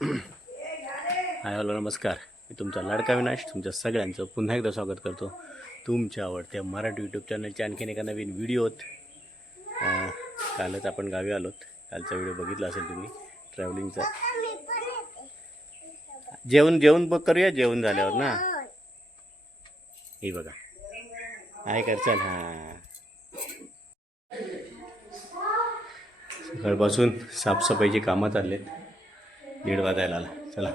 Hi hello नमस्कार. मी तुमचा लाडका विनाश तुमच्या सगळ्यांचं पुन्हा एकदा स्वागत करतो. तुमच्या आवडत्या मराठी यूट्यूब चॅनलच्या आणखीन एका नवीन व्हिडिओत कालच आपण गावी आलोत. कालचा व्हिडिओ बघितला असेल तुम्ही ट्रॅव्हलिंगचा जेवण जेवण बघ करूया जेवण झाल्यावर ना? हे बघा. आहे कर चल हां. सकाळपासून साफसफाईची कामं चाललेत. दीड वाजायला आला. चला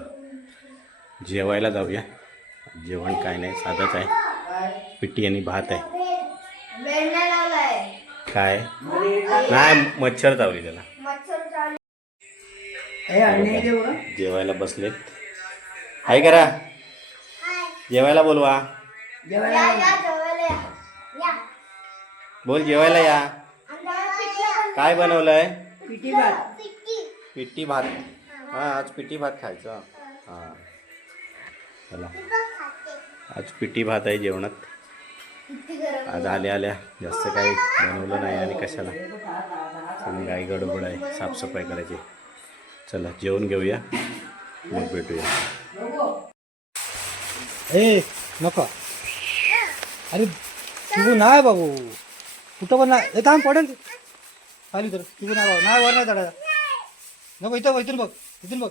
जेवायला जाऊया. जेवण काय नाही साधंच आहे. पिट्टी आणि भात आहे. काय? नाही मच्छर चावली त्याला. जेवायला बसलेत. हाय करा. जेवायला बोलवा. बोल जेवायला या. काय बनवलंय? पिठी भात. पिठी. पिट्टी भात. हां आज पिठी भात खायचा. हां. चला. आज पिठी भात आहे जेवणात. आज आल्या आल्या. जास्त काही बनवलं नाही आणि कशाला. आणि काही गडबड आहे. साफसफाई करायची. चला जेवण घेऊया. मग भेटूया. ए नको. अरे तुझं नाही बाबू. कुठं पण नाही ए थांब पडेल खाली तर. तुझं नाही बाबू. नाही वर नाही चढायला. नको इथं बघ, इथून बघ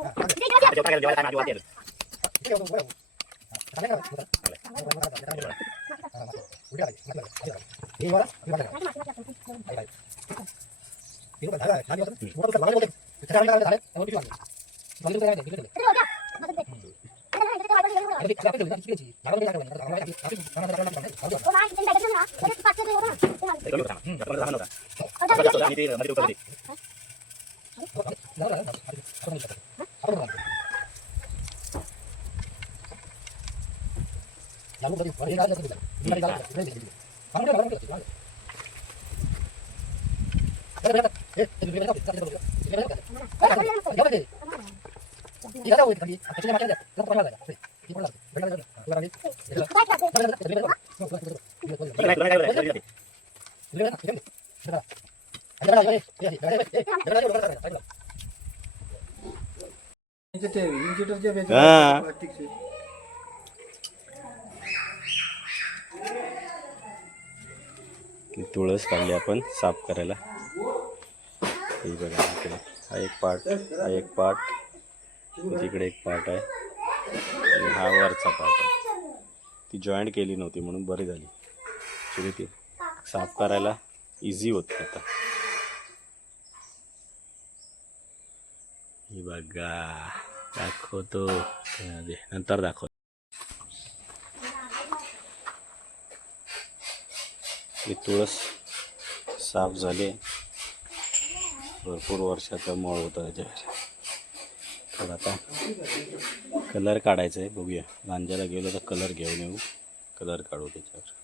ini これもある。నన్ను కూడా ఏ రాజు దగ్గర మీ రాజు దగ్గర నేను దగ్గర మనం కూడా రాజు దగ్గర ఇక్కడ तुळस काढली आपण साफ करायला. हे बघा इकडे. हा एक पार्ट हा एक पार्ट तिकडे एक पार्ट आहे. आणि हा वरचा पार्ट आहे. ती जॉईंट केली नव्हती म्हणून बरी झाली. ॲक्च्युली ती साफ करायला इझी होते आता. ही बघा. दाखवतो नंतर दाखव ही तुळस साफ झाले भरपूर वर्षाचा मळ होता त्याच्यावर तर आता कलर काढायचा आहे बघूया गांजाला गेलो तर कलर घेऊन येऊ कलर काढू त्याच्यावर